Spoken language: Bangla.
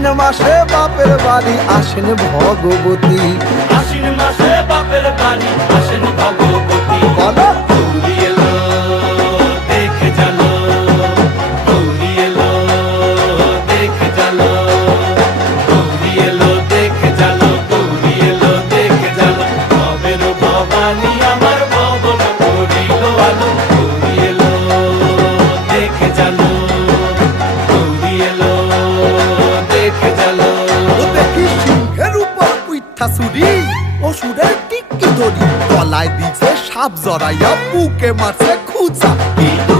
আশ্বিন মাসে বাপের বাড়ি আসেন ভগবতী। আশ্বিন মাসে বাপের বাড়ি আসেন ভগবতী। বলো গৌরী এলো দেখে জানো, গৌরী এলো দেখে জানো, গৌরী এলো দেখে জানো, গৌরী এলো দেখে জানো। ভবের ভবানী আমার ভবন করিল আলো। গৌরী এলো দেখে জানো, গৌরী এলো দেখে জানো। ও দেখি সিংহের উপর উইঠা চুরি, অসুরের টিকি ধরি গলায় দিছে সাপ জড়াইয়া বুকে মারছে খুঁচা। কিন্তু